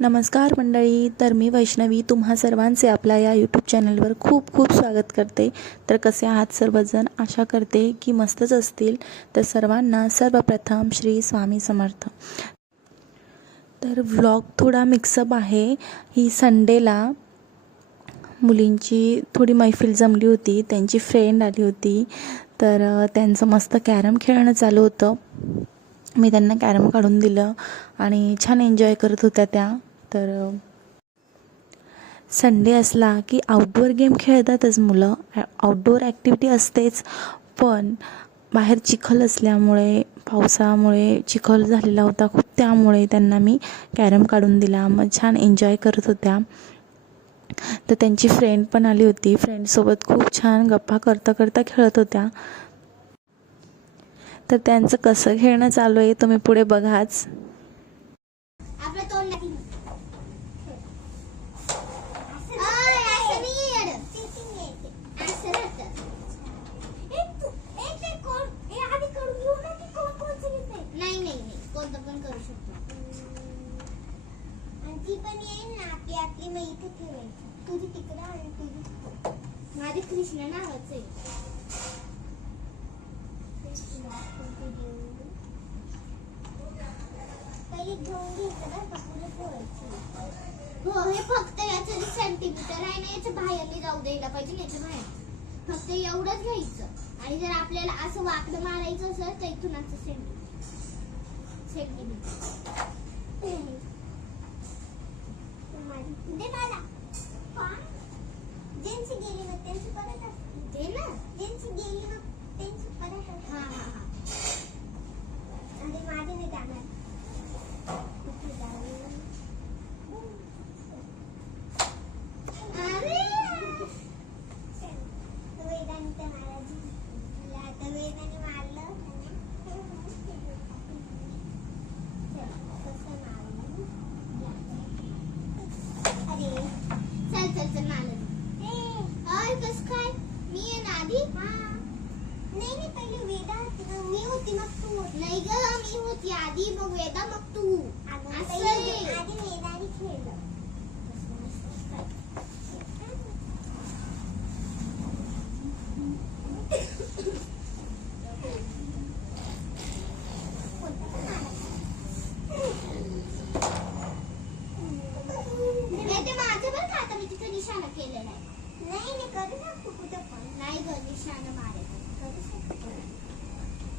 नमस्कार मंडळी. तर मी वैष्णवी तुम्हा सर्वांचे आपल्या या यूट्यूब चॅनलवर खूप खूप स्वागत करते. तर कसे आहात सर्वजण? आशा करते की मस्तच असतील. तर सर्वांना सर्वप्रथम श्री स्वामी समर्थ. तर व्लॉग थोडा मिक्सअप आहे. ही संडेला मुलींची थोडी मैफिल जमली होती, त्यांची फ्रेंड आली होती. तर त्यांचं मस्त कॅरम खेळणं चालू होतं. मी त्यांना कॅरम काढून दिलं आणि छान एन्जॉय करत होत्या त्या. तर संडे असला की आउटडोअर गेम खेळतातच मुलं, आउटडोअर ॲक्टिव्हिटी असतेच. पण बाहेर चिखल असल्यामुळे, पावसामुळे चिखल झालेला होता खूप, त्यामुळे त्यांना मी कॅरम काढून दिला. मग छान एन्जॉय करत होत्या. तर त्यांची फ्रेंड पण आली होती. फ्रेंडसोबत खूप छान गप्पा करता करता खेळत होत्या. तर त्यांचं कसं खेळणं चालू आहे तुम्ही पुढे बघाच. माझे कृष्ण नावाचं आहे. हो, हे फक्त याचं जे सेंटीमीटर आहे ना, याच्या बाहेर जाऊ द्यायला पाहिजे. याच्या बाहेर फक्त एवढंच घ्यायचं. आणि जर आपल्याला असं वाकडं मारायचं असेल तर इथून असं सेंटीमीटर दे मला. ज्यांची गेली मग त्यांची परत असते दे ना. ज्यांची गेली मग त्यांची परत असते. हा हा हा. आणि माझे नाही जाणार. नाही ग, मी होती आधी, मग वेदा, मग तू. आधी वेदाने खेळलं. माझं बरं का, आता मी तिथं निशाणा केलेला आहे. नाही करू शकतो कुठं पण. नाही ग, निशाणा मारायचं करू शकतो.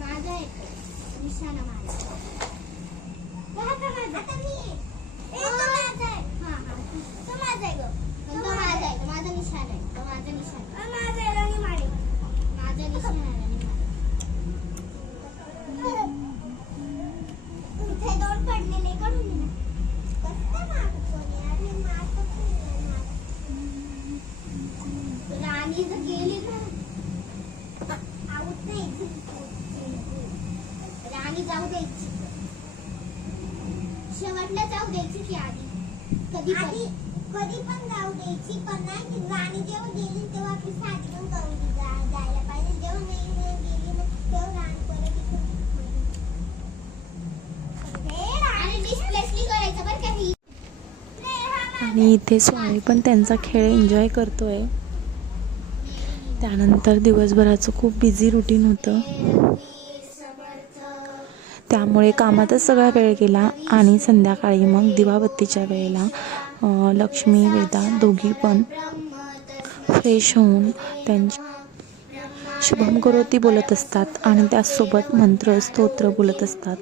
माझा आहे निशाणा मारायचा. आता मी माझा आहे. हा हा, तो माझा आहे ग. तो माझा आहे, माझा निशाणा आहे. तो माझा निशाणा. माझा आहे राणी मारे. माझा निशाणा आहे राणी मारे. इथे दोन पडलेले काढून दे ना. कसं मारतो यार, मी मारतो. राणी जर गेली ना आऊट नाही. राणी जाऊ द्यायची, शेवटला जाऊ द्यायची की आधी कधी पण जाऊ द्यायची. पण नाही, राणी जेव्हा गेली तेव्हा आपली साडी पण करून जायला पाहिजे. जेव्हा नाही गेली मग तेव्हा राणी परत आणि डिस्प्लेसली करायचं बरं काही. आणि इथे स्वामी पण त्यांचा खेळ एन्जॉय करतोय. त्यानंतर दिवसभराचं खूप बिझी रुटीन होतं, त्यामुळे कामातच सगळा वेळ गेला. आणि संध्याकाळी मग दिवाबत्तीच्या वेळेला लक्ष्मी, वेदा दोघी पण फ्रेश होऊन त्यांची शुभम करोती बोलत असतात आणि त्याचसोबत मंत्र स्तोत्र बोलत असतात.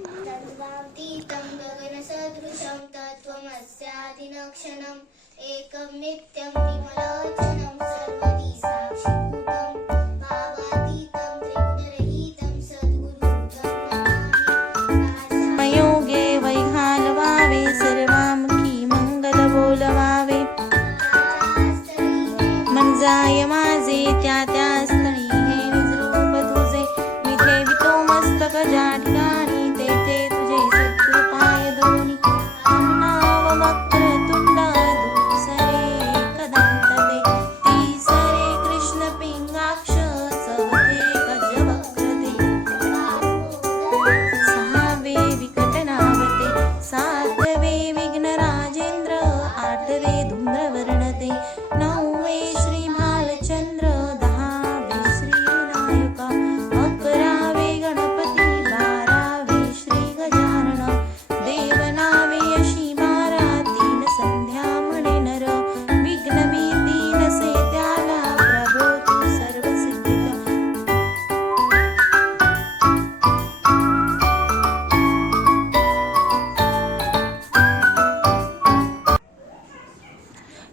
जाय माझे त्या त्या स्थळी हे निजरूप तुझे, मी ठेवितो मस्तक ज्या ठिकाणी, तेथे तुझे सत्कृपाय दोन्ही. नाव वक्रतुंड दुसरे एकदंत ते, तिसरे कृष्ण पिंगाक्ष चौथे गजवक्र ते, सहावे विकटनावते, सातवे विघ्नराजेंद्र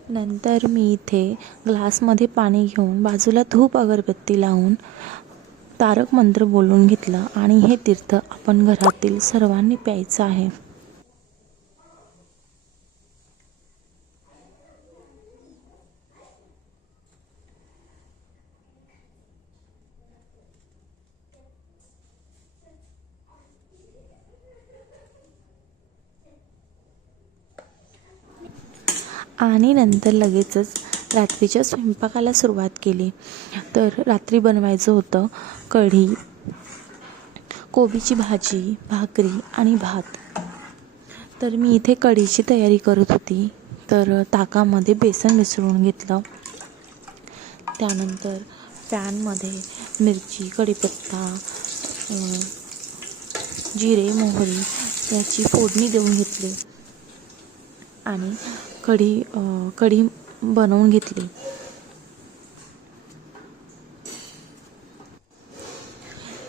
नंतर मी इथे ग्लासमध्ये पाणी घेऊन बाजूला धूप अगरबत्ती लावून तारक मंत्र बोलून घेतलं आणि हे तीर्थ आपण घरातील सर्वांनी प्यायचं आहे. आणि नंतर लगेचच रात्रीच्या स्वयंपाकाला सुरुवात केली. तर रात्री बनवायचं होतं कढी, कोबीची भाजी, भाकरी आणि भात. तर मी इथे कढीची तयारी करत होती. तर ताकामध्ये बेसन मिसळून घेतलं. त्यानंतर पॅनमध्ये मिरची, कढीपत्ता, जिरे, मोहरी याची फोडणी देऊन घेतली आणि कढी बनवून घेतली.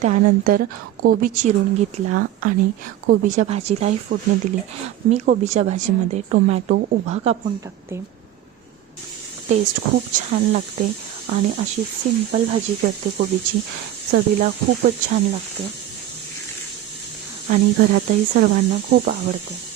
त्यानंतर कोबी चिरून घेतला आणि कोबीच्या भाजीलाही फोडणी दिली. मी कोबीच्या भाजीमध्ये टोमॅटो उभा कापून टाकते. टेस्ट खूप छान लागते आणि अशी सिंपल भाजी करते कोबीची. चवीला खूपच छान लागते आणि घरातही सर्वांना खूप आवडते.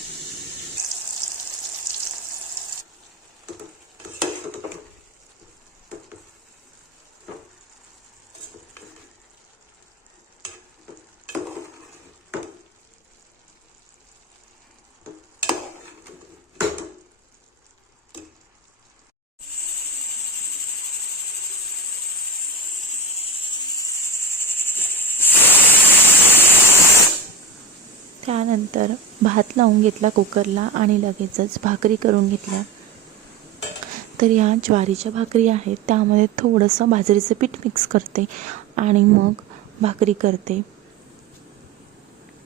त्यानंतर भात लावून घेतला कुकरला आणि लगेचच भाकरी करून घेतल्या. तर या ज्वारीच्या भाकरी आहेत त्यामध्ये थोडंसं बाजरीचं पीठ मिक्स करते आणि मग भाकरी करते.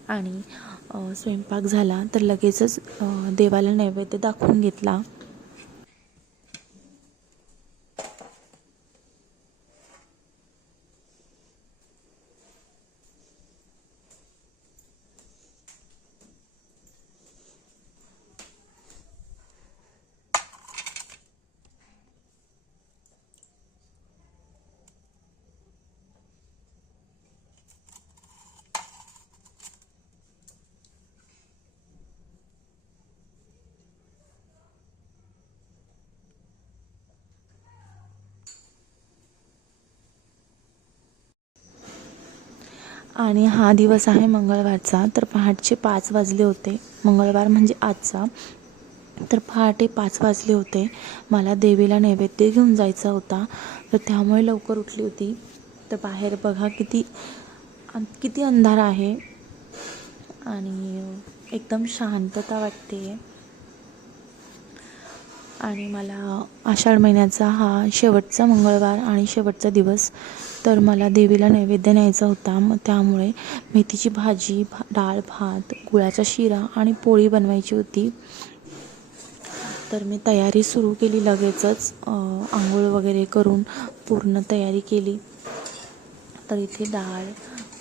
आणि स्वयंपाक झाला तर लगेचच देवाला नैवेद्य दाखवून घेतला. आणि हा दिवस आहे मंगळवारचा. तर पहाटचे 5 वाजले होते. मंगळवार म्हणजे आजचा. तर पहाटे 5 वाजले होते. मला देवीला नैवेद्य घेऊन जायचा होता. तर त्यामुळे लवकर उठली होती. तर बाहेर बघा किती अंधार आहे आणि एकदम शांतता वाटते. आणि मला आषाढ महिन्याचा हा शेवटचा मंगळवार आणि शेवटचा दिवस. तर मला देवीला नैवेद्य न्यायचा होता. मग त्यामुळे मेथीची भाजी, डाळ, भात, गुळाचा शिरा आणि पोळी बनवायची होती. तर मी तयारी सुरू केली. लगेचच आंघोळ वगैरे करून पूर्ण तयारी केली. तर इथे डाळ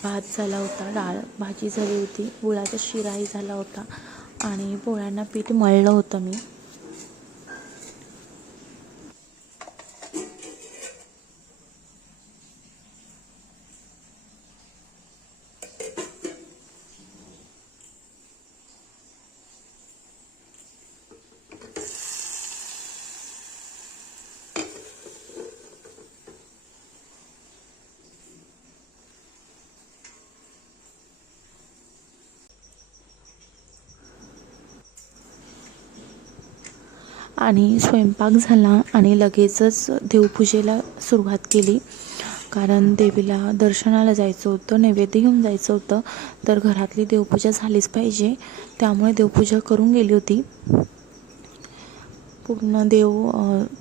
भात झाला होता, डाळ भाजी झाली होती, गुळाचा शिराही झाला होता आणि पोळ्यांना पीठ मळलं होतं मी. आणि स्वयंपाक झाला आणि लगेचच देवपूजेला सुरुवात केली. कारण देवीला दर्शनाला जायचं होतं, नैवेद्य घेऊन जायचं होतं. तर घरातली देवपूजा झालीच पाहिजे, त्यामुळे देवपूजा करून गेली होती. पूर्ण देव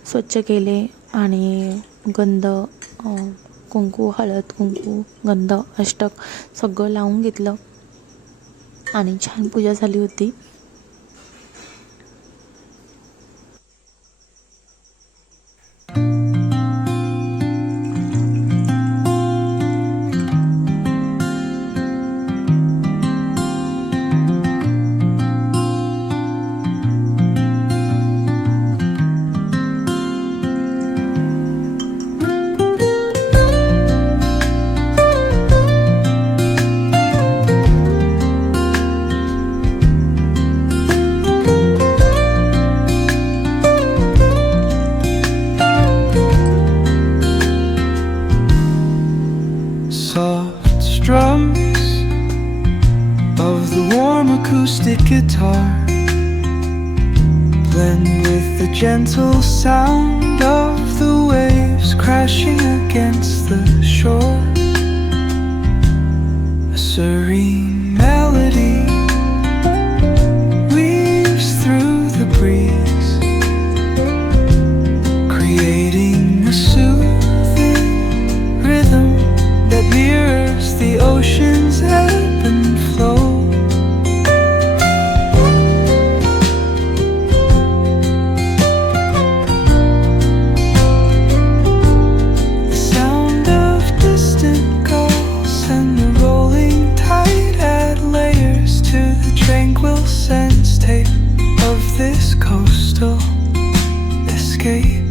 स्वच्छ केले आणि गंध, कुंकू, हळद कुंकू, गंध, अष्टक सगळं लावून घेतलं आणि छान पूजा झाली होती. blend with the gentle sound of the waves crashing against the shore. A serene melody weaves through the breeze, creating a soothing rhythm that mirrors the ocean's ebb and flow. The sound of distant gulls and the rolling tide add layers to the tranquil sense tape of this coastal escape.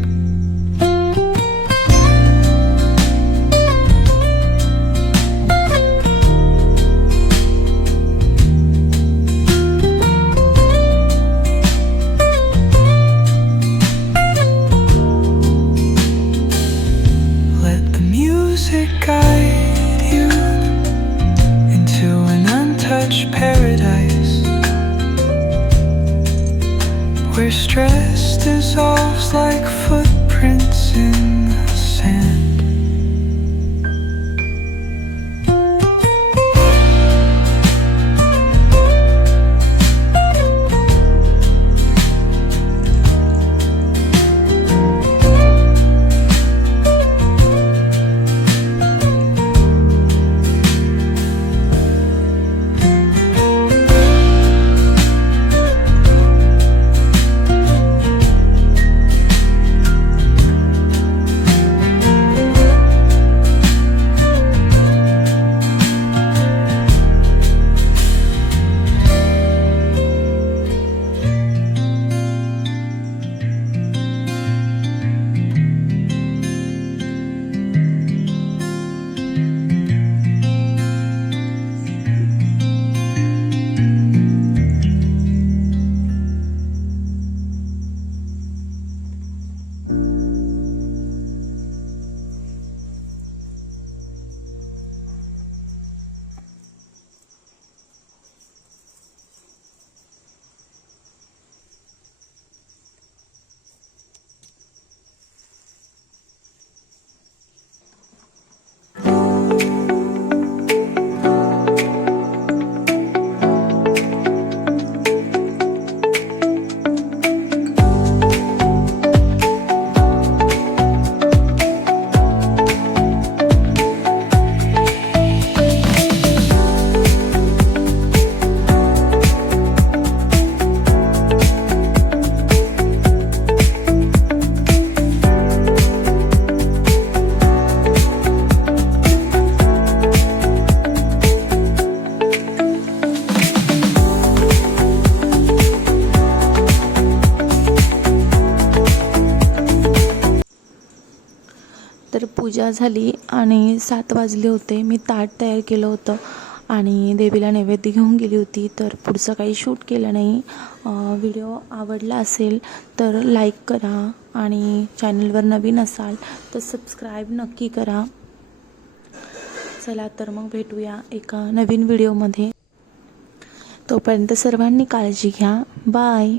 Let the music guide you into an untouched paradise, where stress dissolves like footprints in the sand. तर पूजा झाली आणि 7 वाजले होते. मी ताट तयार केलं होतं आणि देवीला नैवेद्य घेऊन गेली होती. तर पुढचं काही शूट केलं नाही. व्हिडिओ आवडला असेल तर लाईक करा आणि चॅनलवर नवीन असाल तर सबस्क्राईब नक्की करा. चला तर मग भेटूया एका नवीन व्हिडिओमध्ये. तोपर्यंत सर्वांनी काळजी घ्या. बाय.